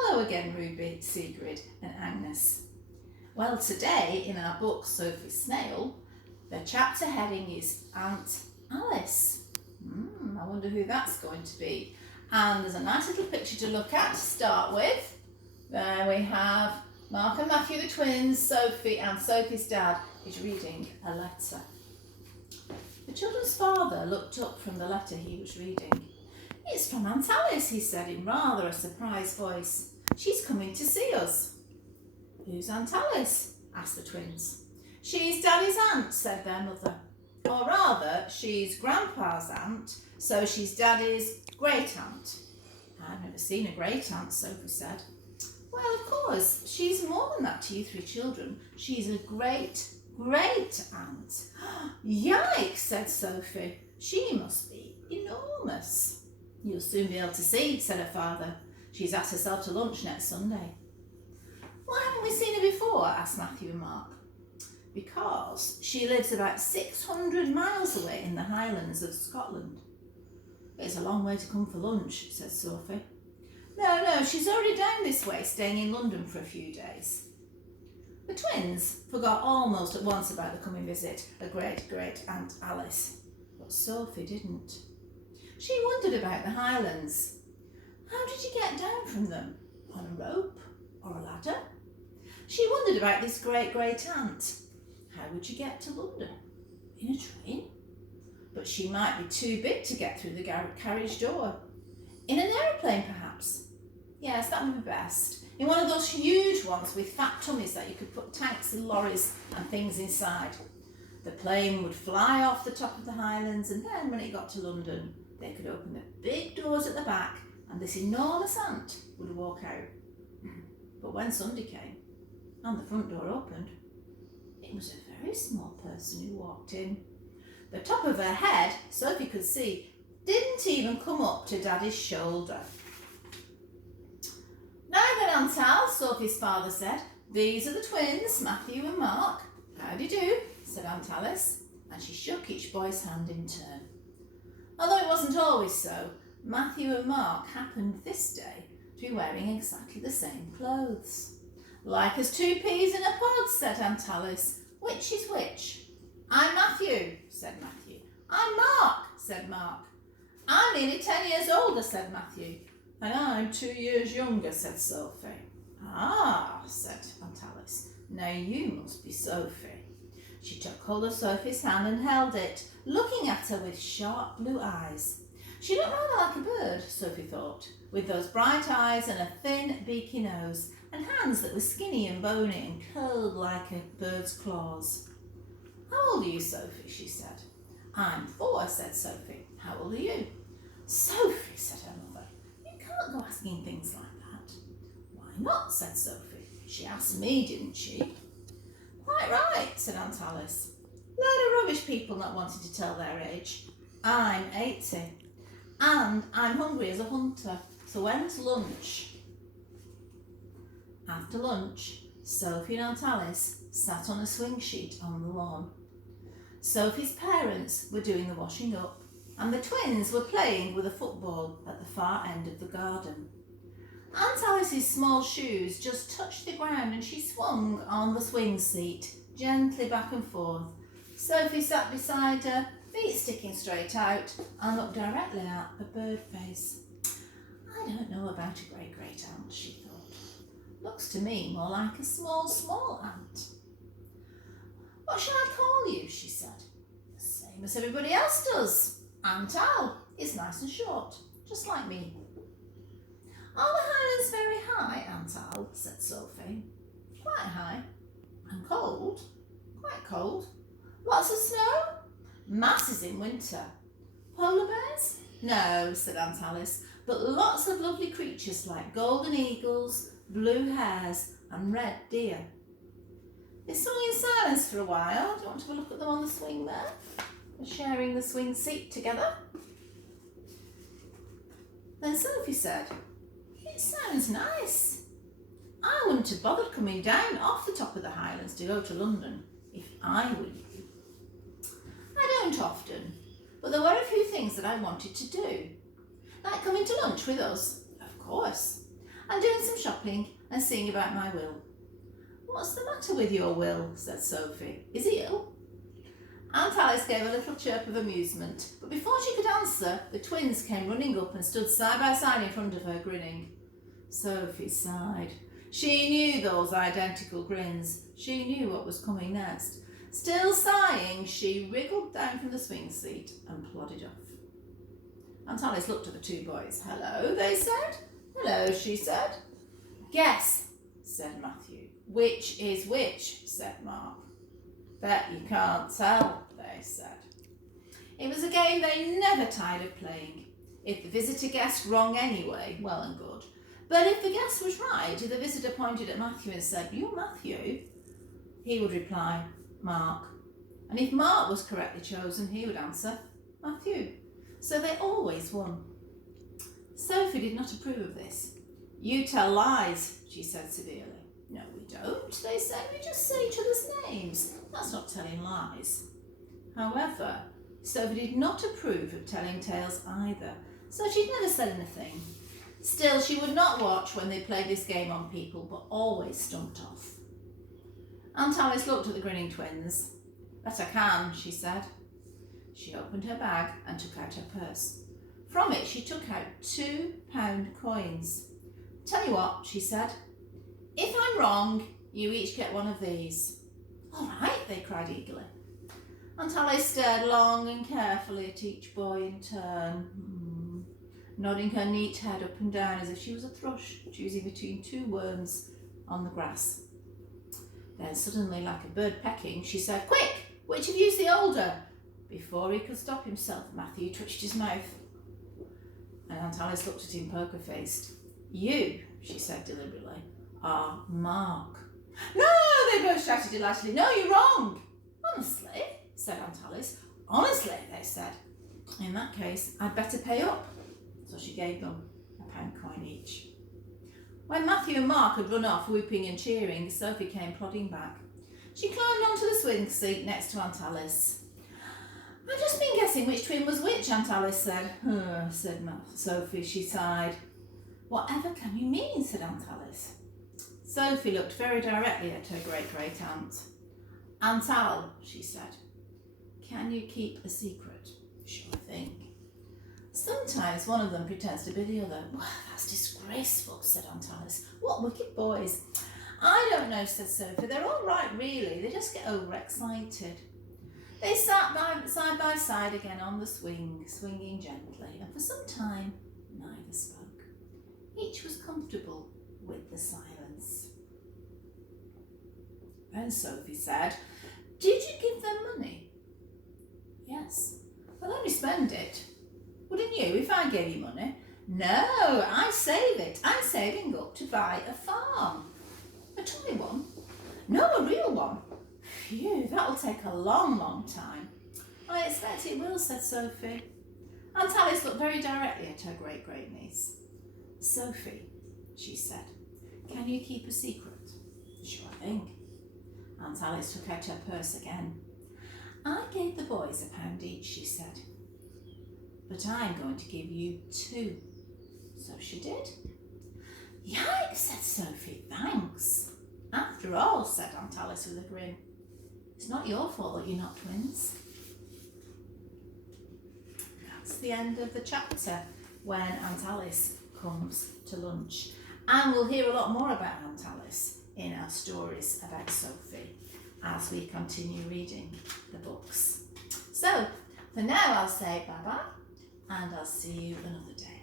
Hello again, Ruby, Sigrid and Agnes. Well, today in our book, Sophie Snail, the chapter heading is Aunt Alice. I wonder who that's going to be. And there's a nice little picture to look at to start with. There we have Mark and Matthew, the twins, Sophie, and Sophie's dad is reading a letter. The children's father looked up from the letter he was reading. "It's from Aunt Alice," he said in rather a surprised voice. "She's coming to see us." "Who's Aunt Alice?" asked the twins. "She's Daddy's aunt," said their mother. "Or rather, she's Grandpa's aunt, so she's Daddy's great-aunt." "I've never seen a great-aunt," Sophie said. "Well, of course, she's more than that to you three children. She's a great-great-aunt." "Yikes," said Sophie. "She must be enormous." "You'll soon be able to see," said her father. "She's asked herself to lunch next Sunday." "Why haven't we seen her before?" asked Matthew and Mark. "Because she lives about 600 miles away in the Highlands of Scotland." "It's a long way to come for lunch," said Sophie. No, she's already down this way, staying in London for a few days." The twins forgot almost at once about the coming visit of great-great-aunt Alice, but Sophie didn't. She wondered about the Highlands. How did you get down from them? On a rope or a ladder? She wondered about this great-great-aunt. How would you get to London? In a train? But she might be too big to get through the carriage door. In an aeroplane, perhaps? Yes, that would be best. In one of those huge ones with fat tummies that you could put tanks and lorries and things inside. The plane would fly off the top of the Highlands, and then when it got to London, they could open the big doors at the back and this enormous aunt would walk out. But when Sunday came and the front door opened, it was a very small person who walked in. The top of her head, Sophie could see, didn't even come up to Daddy's shoulder. "Now then, Aunt Al," Sophie's father said. "These are the twins, Matthew and Mark." "How do you do?" said Aunt Alice, and she shook each boy's hand in turn. Although it wasn't always so, Matthew and Mark happened this day to be wearing exactly the same clothes. "Like as two peas in a pod," said Aunt Alice. "Which is which?" "I'm Matthew," said Matthew. "I'm Mark," said Mark. "I'm nearly 10 years older," said Matthew. "And I'm 2 years younger," said Sophie. "Ah," said Aunt Alice. "Now you must be Sophie." She took hold of Sophie's hand and held it, looking at her with sharp blue eyes. She looked rather like a bird, Sophie thought, with those bright eyes and a thin, beaky nose, and hands that were skinny and bony and curled like a bird's claws. "How old are you, Sophie?" she said. "I'm 4, said Sophie. "How old are you?" "Sophie," said her mother, "you can't go asking things like that." "Why not?" said Sophie. "She asked me, didn't she?" "Quite right," said Aunt Alice. "Load of rubbish people not wanting to tell their age. I'm 80. And I'm hungry as a hunter. So when's lunch?" After lunch, Sophie and Aunt Alice sat on a swing sheet on the lawn. Sophie's parents were doing the washing up, and the twins were playing with a football at the far end of the garden. Aunt Alice's small shoes just touched the ground and she swung on the swing seat, gently back and forth. Sophie sat beside her, feet sticking straight out, and looked directly at the bird face. "I don't know about a great-great-aunt," she thought. "Looks to me more like a small aunt." "What shall I call you?" she said. "The same as everybody else does. Aunt Al. It's nice and short, just like me." "Are the Highlands very high, Aunt Al?" said Sophie. "Quite high." "And cold?" "Quite cold." "Lots of snow?" "Masses in winter." "Polar bears?" "No," said Aunt Alice, "but lots of lovely creatures like golden eagles, blue hares and red deer." They swung in silence for a while. Do you want to have a look at them on the swing there? They're sharing the swing seat together. Then Sophie said, "It sounds nice. I wouldn't have bothered coming down off the top of the Highlands to go to London if I were you." "I don't often, but there were a few things that I wanted to do. Like coming to lunch with us, of course, and doing some shopping shopping and seeing about my will. What's the matter with your will? Said Sophie. Is he ill? Aunt Alice gave a little chirp of amusement, but before she could answer, the twins came running up and stood side by side in front of her, grinning. Sophie sighed. She knew those identical grins. She knew what was coming next. Still sighing, she wriggled down from the swing seat and plodded off. Aunt Alice looked at the two boys. Hello, they said. Hello, she said. Guess, said Matthew. Which is which, said Mark. Bet you can't tell, they said. It was a game they never tired of playing. If the visitor guessed wrong anyway, well and good. But if the guess was right, if the visitor pointed at Matthew and said, "You're Matthew," he would reply, "Mark." And if Mark was correctly chosen, he would answer, "Matthew." So they always won. Sophie did not approve of this. "You tell lies," she said severely. "No, we don't," they said. "We just say each other's names. That's not telling lies." However, Sophie did not approve of telling tales either, so she'd never said anything. Still, she would not watch when they played this game on people, but always stumped off. Aunt Alice looked at the grinning twins. "Bet I can," she said. She opened her bag and took out her purse. From it, she took out £2 coins. "Tell you what," she said. "If I'm wrong, you each get one of these." "All right," they cried eagerly. Aunt Alice stared long and carefully at each boy in turn, nodding her neat head up and down as if she was a thrush choosing between two worms on the grass. Then suddenly, like a bird pecking, she said, "Quick, which of you's the older?" Before he could stop himself, Matthew twitched his mouth. And Aunt Alice looked at him poker-faced. "You," she said deliberately, "are Mark." "No!" they both shouted delightedly. "No, you're wrong." "Honestly?" said Aunt Alice. "Honestly," they said. "In that case, I'd better pay up." So she gave them a £1 coin each. When Matthew and Mark had run off, whooping and cheering, Sophie came plodding back. She climbed onto the swing seat next to Aunt Alice. "I've just been guessing which twin was which," Aunt Alice said. Said Sophie. She sighed. "Whatever can you mean?" said Aunt Alice. Sophie looked very directly at her great-great-aunt. "Aunt Al," she said, "can you keep a secret?" "Sure thing." "Sometimes one of them pretends to be the other." "Well, that's disgraceful," said Aunt Alice. "What wicked boys." "I don't know," said Sophie. "They're all right, really. They just get overexcited." They sat side by side again on the swing, swinging gently, and for some time neither spoke. Each was comfortable with the silence. Then Sophie said, "Did you give them money?" "Yes." "Well, only spend it." "Wouldn't you if I gave you money?" "No, I save it. I'm saving up to buy a farm." "A toy one?" "No, a real one." "Phew, that'll take a long, long time." "I expect it will," said Sophie. Aunt Alice looked very directly at her great-great-niece. "Sophie," she said, "can you keep a secret?" "Sure thing." Aunt Alice took out her purse again. "I gave the boys £1 each," she said. "But I'm going to give you 2. So she did. "Yikes," said Sophie. "Thanks." "After all," said Aunt Alice with a grin, "it's not your fault that you're not twins." That's the end of the chapter when Aunt Alice comes to lunch. And we'll hear a lot more about Aunt Alice in our stories about Sophie as we continue reading the books. So, for now I'll say bye-bye and I'll see you another day.